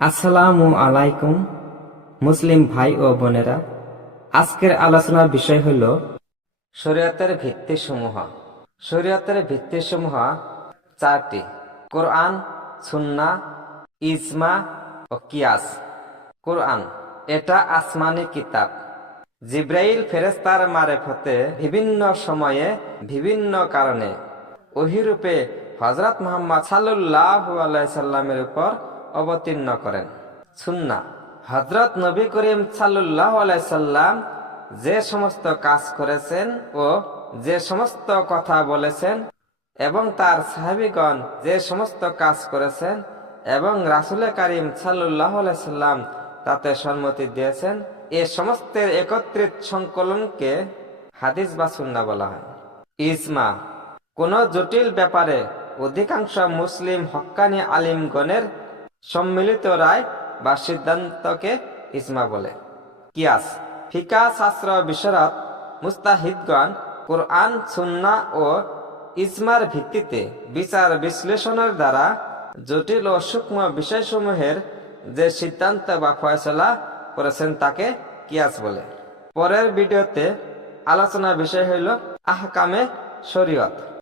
আসসালামু আলাইকুম মুসলিম ভাই ও বোনেরা, আজকের আলোচনার বিষয় হল শরীয়তের ভিত্তিসমূহ। শরীয়তের ভিত্তিসমূহ চারটি: কোরআন, সুন্নাহ, ইজমা ও কিয়াস। কোরআন এটা আসমানি কিতাব। জিব্রাইল ফেরেশতার মারফতে বিভিন্ন সময়ে বিভিন্ন কারণে ওহীরূপে হযরত মুহাম্মদ সাল্লাল্লাহু আলাইহি সাল্লামের উপর অবতীর্ণ করেন। সুন্নাহ হযরত নবী করিম সাল্লাল্লাহু আলাইহি সাল্লাম যে সমস্ত কাজ করেছেন ও যে সমস্ত কথা বলেছেন এবং তার সাহাবীগণ যে সমস্ত কাজ করেছেন এবং রাসূল করিম সাল্লাল্লাহু আলাইহি সাল্লাম তাতে সম্মতি দিয়েছেন, এ সমস্তের একত্রিত সংকলনকে হাদিস বা সুন্নাহ বলা হয়। ইজমা কোন জটিল ব্যাপারে অধিকাংশ মুসলিম হক্কানি আলিমগণের সম্মিলিত রায় বা সিদ্ধান্তকে ইজমা বলে। কিয়াস ফিকাহ শাস্ত্র বিশারদ মুস্তাহিদগণ কোরআন, সুন্নাহ ও ইজমার ভিত্তিতে বিচার বিশ্লেষণের দ্বারা জটিল ও সূক্ষ্ম বিষয়সমূহের যে সিদ্ধান্ত বা ফয়সালা করেছেন তাকে কিয়াস বলে। পরের ভিডিওতে আলোচনার বিষয় হইল আহকামে শরীয়ত।